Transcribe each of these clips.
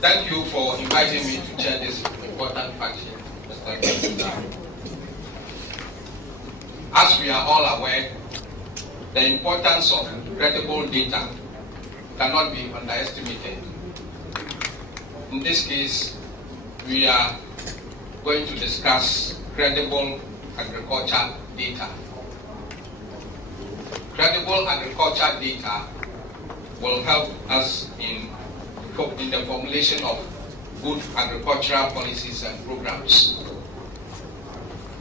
Thank you for inviting me to chair this important function, Mr. President. As we are all aware, the importance of credible data cannot be underestimated. In this case, we are going to discuss credible agriculture data. Credible agriculture data will help us in the formulation of good agricultural policies and programs.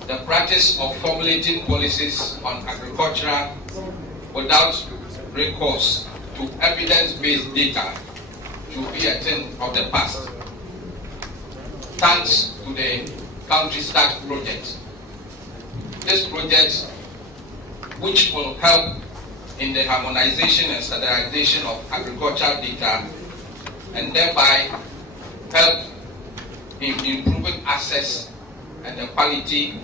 The practice of formulating policies on agriculture without recourse to evidence-based data should be a thing of the past. Thanks to the CountrySTAT project. This project, which will help in the harmonization and standardization of agricultural data and thereby help in improving access and the quality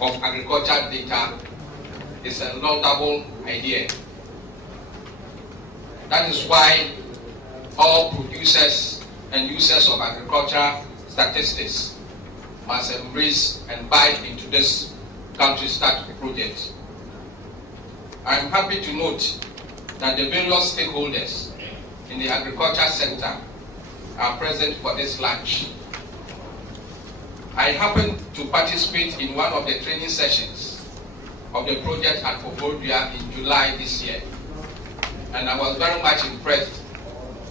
of agricultural data, is a laudable idea. That is why all producers and users of agricultural statistics must embrace and buy into this CountrySTAT project. I am happy to note that the various stakeholders in the agriculture sector are present for this lunch. I happened to participate in one of the training sessions of the project at UNFAO in July this year, and I was very much impressed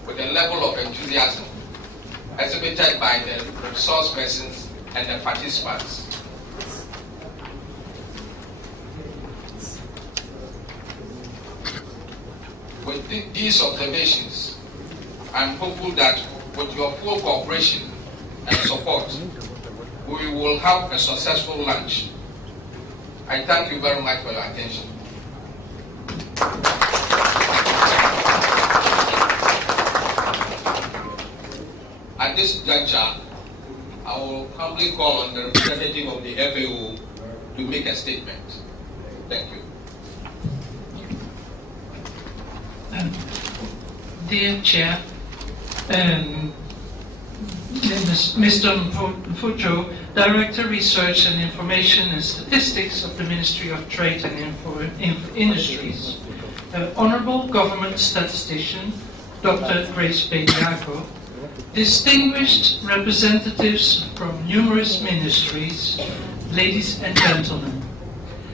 with the level of enthusiasm exhibited by the resource persons and the participants. With these observations, I am hopeful that with your full cooperation and support, we will have a successful lunch. I thank you very much for your attention. At this juncture, I will humbly call on the representative of the FAO to make a statement. Thank you. Dear Chair, Mr MFODWO, Director Research and Information and Statistics of the Ministry of Trade and Industries, Honorable Government Statistician, Dr. Grace Bediako, distinguished representatives from numerous ministries, ladies and gentlemen.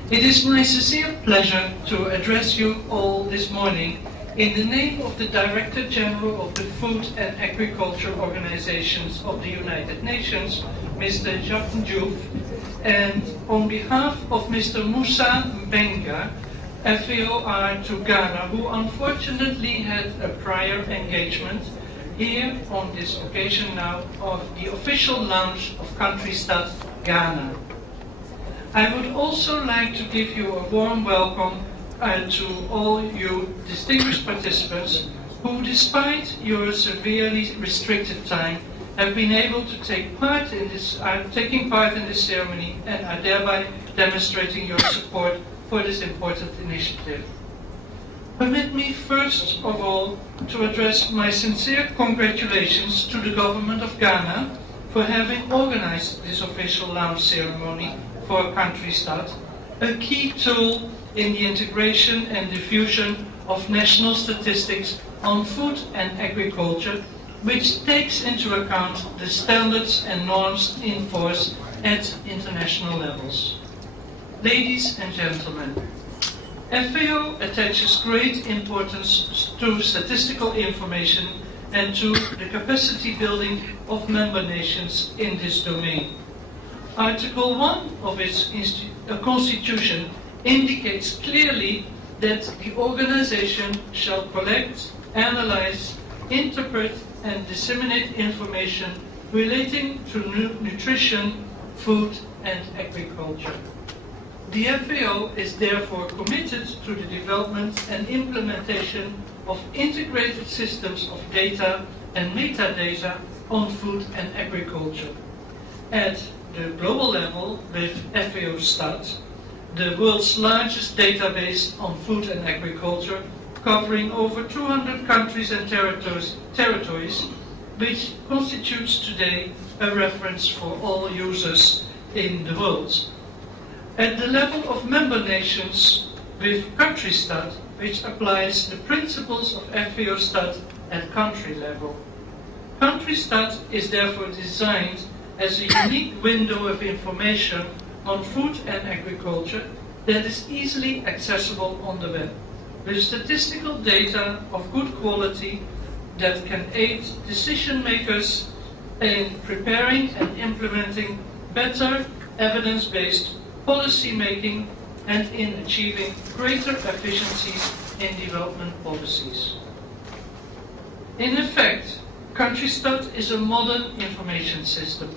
It is my sincere pleasure to address you all this morning in the name of the Director General of the Food and Agriculture Organizations of the United Nations, Mr. Jacques Diouf, and on behalf of Mr. Moussa Mbenga, FAOR to Ghana, who unfortunately had a prior engagement here on this occasion now of the official launch of CountrySTAT Ghana. I would also like to give you a warm welcome to all you distinguished participants who, despite your severely restricted time, have been able to take part in this, taking part in this ceremony and are thereby demonstrating your support for this important initiative. Permit me first of all to address my sincere congratulations to the Government of Ghana for having organized this official launch ceremony for CountrySTAT, a key tool in the integration and diffusion of national statistics on food and agriculture, which takes into account the standards and norms in force at international levels. Ladies and gentlemen, FAO attaches great importance to statistical information and to the capacity building of member nations in this domain. Article 1 of its constitution indicates clearly that the organization shall collect, analyze, interpret, and disseminate information relating to nutrition, food, and agriculture. The FAO is therefore committed to the development and implementation of integrated systems of data and metadata on food and agriculture. At the global level, with FAO Stat, the world's largest database on food and agriculture, covering over 200 countries and territories, which constitutes today a reference for all users in the world. At the level of member nations, with CountrySTAT, which applies the principles of FAO-STAT at country level. CountrySTAT is therefore designed as a unique window of information on food and agriculture that is easily accessible on the web, with statistical data of good quality that can aid decision makers in preparing and implementing better evidence-based policy making and in achieving greater efficiencies in development policies. In effect, CountrySTAT is a modern information system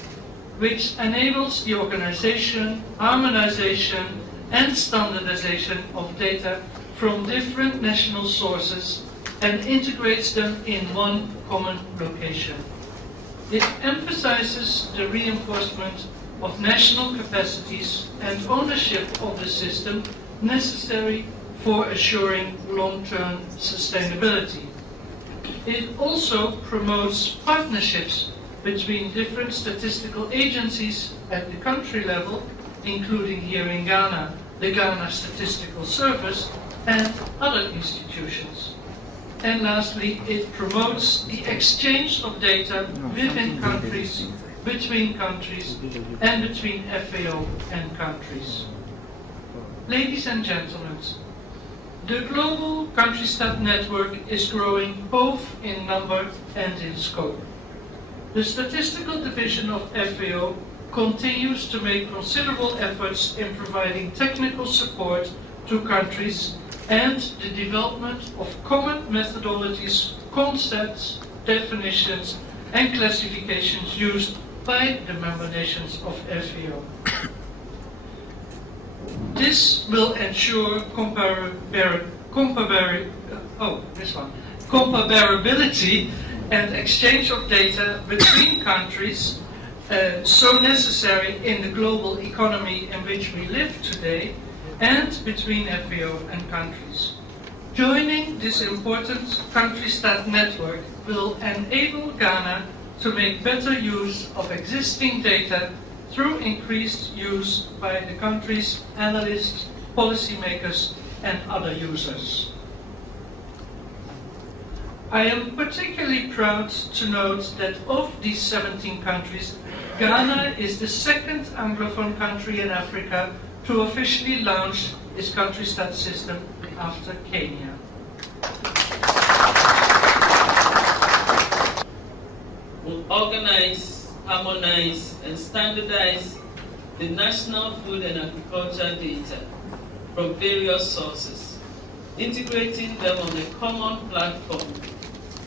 which enables the organization, harmonization and standardization of data from different national sources and integrates them in one common location. It emphasizes the reinforcement of national capacities and ownership of the system necessary for assuring long-term sustainability. It also promotes partnerships between different statistical agencies at the country level, including here in Ghana, the Ghana Statistical Service, and other institutions. And lastly, it promotes the exchange of data within countries, between countries, and between FAO and countries. Ladies and gentlemen, the global CountrySTAT network is growing both in number and in scope. The Statistical Division of FAO continues to make considerable efforts in providing technical support to countries and the development of common methodologies, concepts, definitions, and classifications used by the member nations of FAO. This will ensure comparability and exchange of data between countries, so necessary in the global economy in which we live today, and between FAO and countries. Joining this important CountrySTAT network will enable Ghana to make better use of existing data through increased use by the country's analysts, policymakers, and other users. I am particularly proud to note that of these 17 countries, Ghana is the second Anglophone country in Africa to officially launch its CountrySTAT system after Kenya. Will organize, harmonize, and standardize the national food and agriculture data from various sources, integrating them on a common platform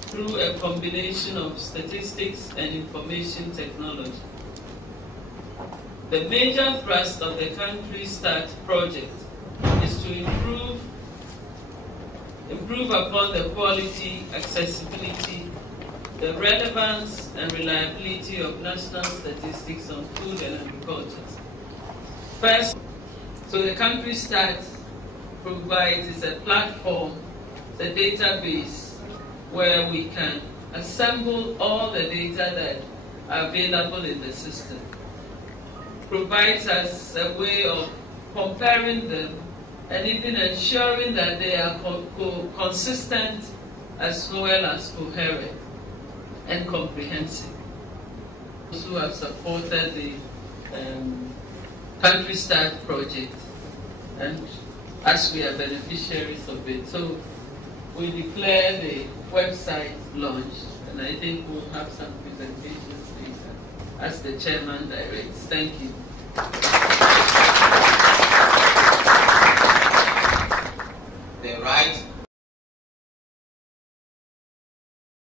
through a combination of statistics and information technology. The major thrust of the CountrySTAT project is to improve upon the quality, accessibility, the relevance and reliability of national statistics on food and agriculture. First, so the CountrySTAT provides is a platform, a database where we can assemble all the data that are available in the system. Provides us a way of comparing them and even ensuring that they are consistent as well as coherent and comprehensive. Those who have supported the CountrySTAT project, and as we are beneficiaries of it. So we declare the website launched, and I think we'll have some presentations later as the chairman directs. Thank you.